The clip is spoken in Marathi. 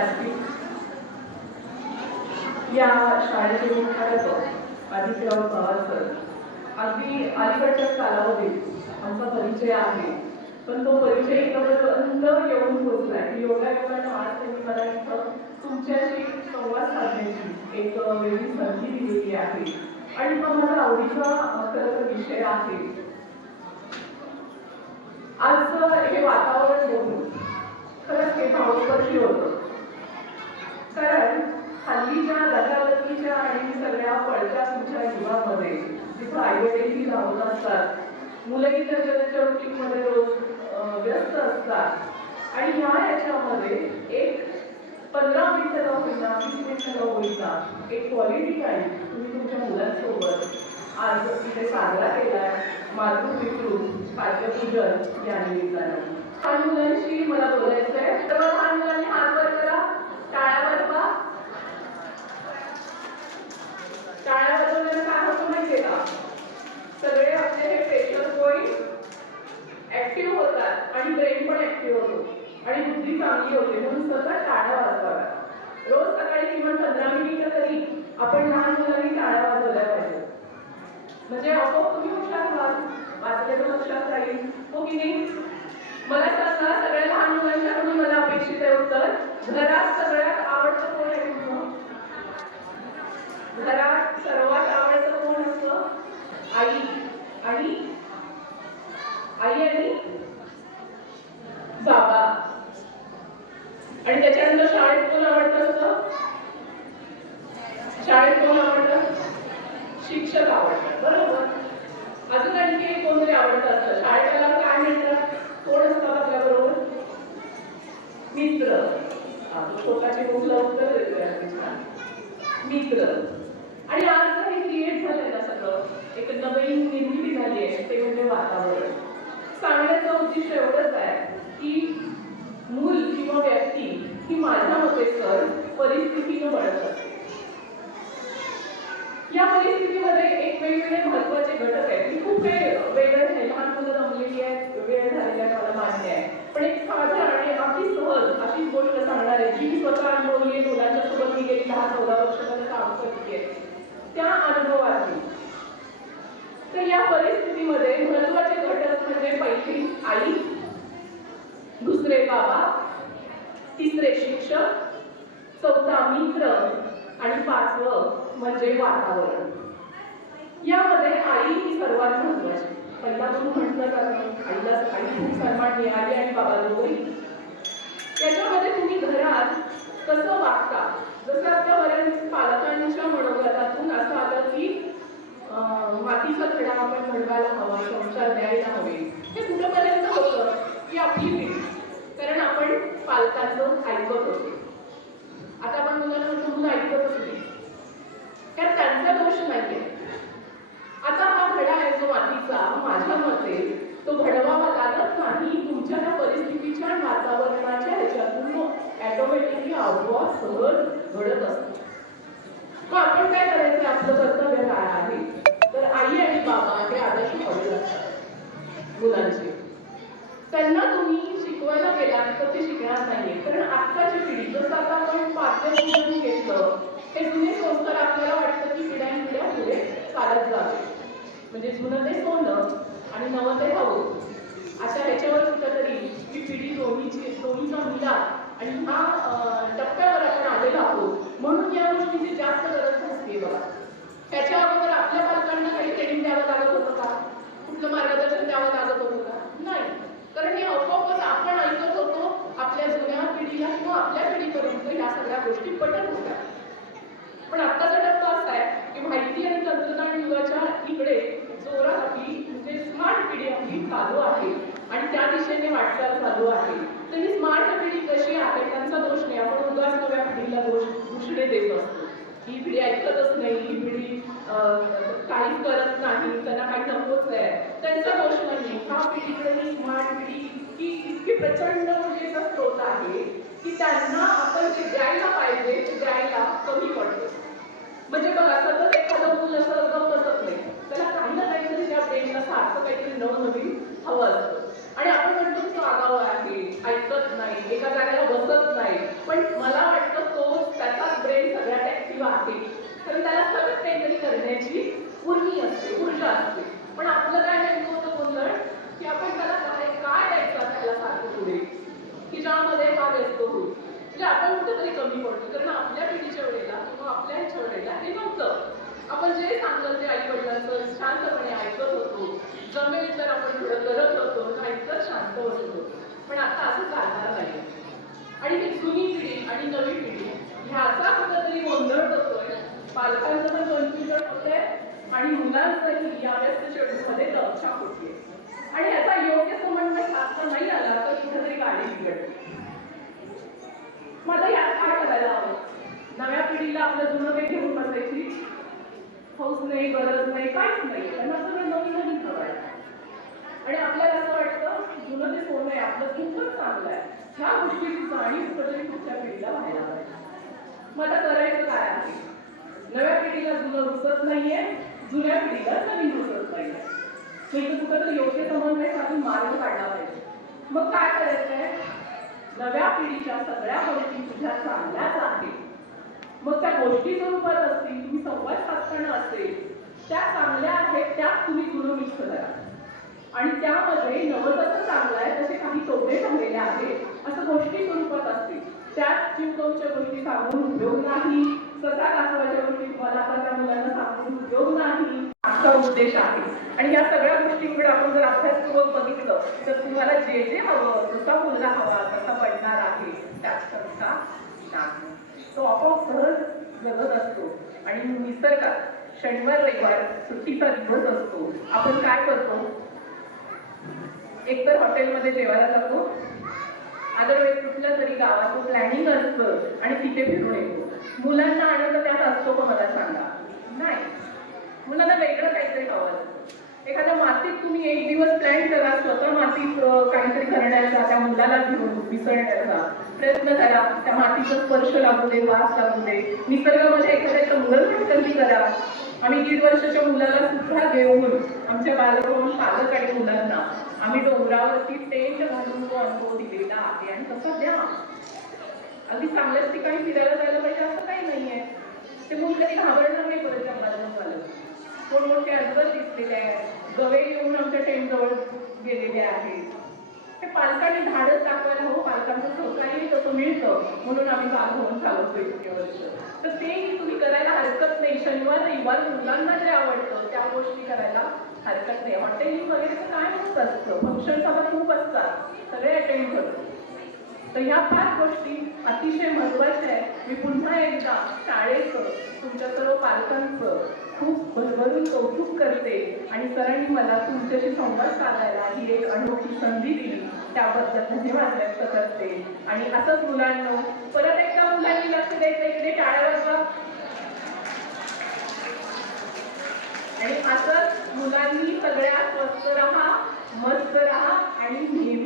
व्यासपीठ या शाळेचे मुख्याध्यापक आदित्यराव पवार सर. अगदी अलीकडच्याच कालावधीत आमचा परिचय आहे पण तो परिचय इथपर्यंत येऊन पोहोचला की एवढ्या लोकांना आज त्यांनी मला इथं तुमच्याशी संवाद साधण्याची एक वेगळी संधी दिलेली आहे. आणि तो माझा आवडीचा खरं तर विषय आहे. आज हे वातावरण बघून खरंच हे भावस्पर्शी होतं. कारण हल्लीच्या धकाधकीच्या आणि सगळ्या पळत्या तुमच्या जीवामध्ये जिथं आईवडीलही धावत असतात मुलंही त्यांच्या त्यांच्या रुटीनमध्ये रोज व्यस्त असतात. आणि ह्या याच्यामध्ये एक पंधरा मिनिटं का होईना वीस मिनिटं का होईना एक क्वालिटी टाईम तुम्ही तुमच्या मुलांसोबत आज तिथे साजरा केलाय मातृपितृ पाठ्यपूजन या निमित्तानं. लहान मुलांशी मला बोलायचं आहे तर लहान मुलांनी हात वर करा. टाळ्या वाजवा टाळ्या वाजवल्यानं काय होतं माहितीये का? सगळे आपले हे प्रेशर पॉईंट ऍक्टिव्ह होतात आणि ब्रेन पण ऍक्टिव्ह होतो. आणि बुद्धी चांगली होते. म्हणून सतत टाळ्या वाजवाव्या रोज सकाळी किमान पंधरा मिनिटं तरी आपण लहान मुलांनी टाळ्या वाजवल्या पाहिजे म्हणजे आपोआप तुम्ही हुशार व्हाल. वाचलेलं लक्षात राहील. हो की नाही? मला सांगा सगळ्या लहान मुलांच्याकडून मला अपेक्षित आहे उत्तर. घरात सगळ्यात आवडतं कोण आहे तुमचं घरात सर्वात आवडतं कोण असतं? आई. आणि? आई आणि? बाबा. आणि त्याच्यानंतर शाळेत कोण आवडतं असतं? शाळेत कोण आवडतं? शिक्षक आवडतात. बरोबर. अजून आणखी कोणतरी आवडत असतं? शाळेत आल्यावर काय म्हणतात? कोण असतात आपल्या बरोबर मित्र. स्वतःची मुलं उत्तर मित्र. आणि आज जर हे क्रिएट झालंय ना सगळं. एक नवीन निर्मिती झाली आहे ते म्हणजे वातावरण. सांगण्याचं उद्दिष्ट एवढंच आहे की मूल किंवा व्यक्ती ही माझ्या मते सर परिस्थितीनं बनत असते. या परिस्थितीमध्ये एक वेगवेगळे महत्त्वाचे घटक आहेत. मी खूप वेळ वेगळं आहे लहान मुलं जमलेली आहेत वेळ झालेला आहे मला मान्य आहे पण एक साध्या आणि अगदी सहज अशीच गोष्ट सांगणार आहे जी मी स्वतः अनुभवली आहे मुलांच्या सोबत मी गेली दहा चौदा वर्षामध्ये काम करते. त्या अनुभवाची. तर या परिस्थितीमध्ये महत्त्वाचे घटक म्हणजे पहिली आई दुसरे बाबा तिसरे शिक्षक चौथा मित्र आणि पाचवं म्हणजे वातावरण. यामध्ये आई ही सर्वात महत्वाची पहिला तुम्ही म्हटलं का आईला आई खूप सन्मान मिळाली आणि बाबा दोघही याच्यामध्ये तुम्ही कसं वागता जसं आता बऱ्याच पालकांच्या मनोगतातून असं आलं की मातीचा खडा आपण म्हणवायला हवा संसार द्यायला हवे. हे कुठंपर्यंत होतं? की आपली कारण आपण पालकांचं ऐकत होतो आता आपण मुलांना म्हणतो मुलं ऐकतच नाही कारण त्यांचा दोष नाहीये आता हा घडा आहे जो मातीचा माझ्या मते तो घडवावा लागत नाही तुमच्या त्या परिस्थितीच्या आणि वातावरणाच्या ह्याच्यातून तो ॲटोमॅटिकली आपोआप सहज घडत असतो मग आपण काय करायचं आपलं कर्तव्य काय आहे तर आई आणि बाबा हे आदर्श हवे असतात मुलांचे त्यांना तुम्ही शिकवायला गेलात तर ते शिकणार नाहीये कारण आत्ताची पिढी जसं आता आपण पाठ्यपूजन घेतलं हे जुने संस्कार आपल्याला वाटतं की पिढ्यानपिढ्या पुढे चालत जावे. म्हणजे जुनं ते सोनं आणि नवं ते हवं. अशा ह्याच्यावर कुठंतरी ही पिढी दोन्हीची दोन्हीचा मिलाप आणि हा टप्प्यावर आपण आलेलो आहोत. म्हणून या गोष्टीची जास्त गरज नसते बघा. त्याच्या अगोदर आपल्या पालकांना काही ट्रेनिंग द्यावं लागत होतं का? कुठलं मार्गदर्शन द्यावं लागत होतं का? नाही. कारण हे आपोआपच आपण ऐकत होतो आपल्या जुन्या पिढीला किंवा आपल्या पिढीपर्यंत ह्या सगळ्या गोष्टी पटत होत्या. पण आत्ताचा टप्पा असा आहे की माहिती आणि तंत्रज्ञान युगाच्या इकडे जोरात आपली म्हणजे स्मार्ट पिढी आपली चालू आहे. आणि त्या दिशेने वाटचाल चालू आहे. तर ही स्मार्ट पिढी कशी आहे त्यांचा दोष नाही. आपण उगाच नव्या पिढीला दोष दुसरे देत असतो. ही पिढी ऐकतच नाही. ही पिढी अं, करत नाही. त्यांना काही नकोच आहे. त्यांचा दोष नाही हा पिढीकडे ही स्मार्ट पिढी इतकी इतकी प्रचंड ऊर्जेचा स्रोत आहे की त्यांना आपण जे द्यायला पाहिजे ते द्यायला कमी म्हणजे बघा सतत एखादं मूल असं गप बसत नाही. त्याला काही ना काहीतरी त्या ब्रेनला सारखं काहीतरी नवनवीन हवं असतं. आणि आपण म्हणतो तो आगाव आहे ऐकत नाही एका जागेला बसत नाही. पण मला वाटतं तो त्याचा ब्रेन सगळ्यात ऍक्टिव्ह आहे. कारण त्याला सतत काहीतरी करण्याची उर्मी असते ऊर्जा असते. आणि फक्त. आपण जे सांगलं ते आई वडिलांचं शांतपणे ऐकत होतो. जमेल तर आपण थोडं करत होतो नाहीतर शांत होतो पण आता असं चालणार नाही. आणि ती जुनी पिढी आणि नवी पिढी ह्याचा कुठेतरी गोंधळ होतोय पालकांचं पण कन्फ्युजन होतंय आणि मुलांचंही या व्यस्त चेडूमध्ये दक्षा होतीये. आणि याचा योग्य समन्वय साधता नाही आला तर कुठेतरी गाडी बिघडते. मग आता यात काय करायला हवं नव्या पिढीला आपलं जुनं काही घेऊन बसायची. हौस नाही गरज नाही काहीच नाही. त्यांना सगळं नवीन नवीन हवं आहे आणि आपल्याला असं वाटतं जुनं ते सोनं आहे आपलं खूपच चांगलं आहे. ह्या गोष्टीची जाणीव कुठेतरी पुढच्या पिढीला व्हायला पाहिजे. मग आता करायचं काय आहे? नव्या पिढीला जुनं रुचत नाहीये जुन्या पिढीला नवीन रुचत नाहीये. म्हणजे इथं कुठेतरी योग्य समन्वय साधून मार्ग काढला पाहिजे. मग काय करायचंय? नव्या पिढीच्या सगळ्या गोष्टी तुझ्या चांगल्या मग त्या गोष्टी स्वरूपात असतील तुम्ही संवाद साधताना असेल त्या चांगल्या आहेत त्यात तुम्ही जुनं मिक्स करा. आणि त्यामध्ये नवं जसं चांगलं आहे तसे काही तोटे ठरलेले आहेत असं गोष्टी स्वरूपात असतील त्यात चिवकवच्या गोष्टी सांगून उपयोग नाही स्वतः कासवाच्या गोष्टी तुम्हाला आता त्या मुलांना सांगून उपयोग नाही असा उद्देश आहे. आणि या सगळ्या गोष्टींकडे आपण जर अभ्यासपूर्वक बघितलं तर तुम्हाला जे जे हवं जसा मुलगा हवा तसा पडणार आहे त्यात संस्था नाही. तो आपोआप सहज जगत असतो. आणि निसर्गात शनिवार रविवार सुट्टीचा दिवस असतो. आपण काय करतो? एकतर हॉटेलमध्ये जेवायला जातो. अदरवाईज कुठल्या तरी गावाचं प्लॅनिंग असतं आणि तिथे फिरून येतो. मुलांना आनंद त्यात असतो का मला सांगा? नाही. मुलांना वेगळं काहीतरी हवं एखाद्या मातीत तुम्ही एक दिवस प्लॅन करा स्वतः मातीत काहीतरी करण्याचा त्या मुलाला घेऊन मिसळण्याचा. प्रयत्न करा. त्या मातीचा स्पर्श लागू दे वास लागू दे. निसर्गामध्ये एखाद्याचं मुलं करा. आम्ही दीड वर्षाच्या मुलाला सुद्धा घेऊन आमच्या बालभवन पालक आणि मुलांना आम्ही डोंगरावरती टेंट घालून तो अनुभव दिलेला आहे आणि तसा द्या. अगदी चांगल्याच ठिकाणी फिरायला जायला पाहिजे असं काही नाहीये. ते मूल कधी घाबरणार नाही परत जंगलातून झालं कोण मोठे आजवर दिसलेले आहेत. गवे येऊन आमच्या टेंट जवळ गेलेले आहेत. हे पालकांनी धाडस दाखवायला हो पालकांचं सहकार्य तसं मिळतं म्हणून आम्ही बालभवन चालवतो इतके वर्ष. तर तेही तुम्ही करायला हरकत नाही शनिवार रविवार मुलांना जे आवडतं त्या गोष्टी करायला हरकत नाही. हॉटेलिंग वगैरे तर काय होत असतं. फंक्शन सगळं खूप असतात. सगळे अटेंड करतो तर ह्या पाच गोष्टी अतिशय महत्त्वाच्या आहेत. मी पुन्हा एकदा शाळेचं तुमच्या सर्व पालकांचं खूप भरभरून कौतुक करते. आणि सरांनी मला तुमच्याशी संवाद साधायला ही एक संधी दिली. त्याबद्दल धन्यवाद व्यक्त करते आणि असंच मुलांना परत एकदा मुलांनी लक्ष द्यायचं इकडे टाळ्या आणि असंच मुलांनी सगळ्या स्वस्त राहा मस्त राहा आणि नेहमी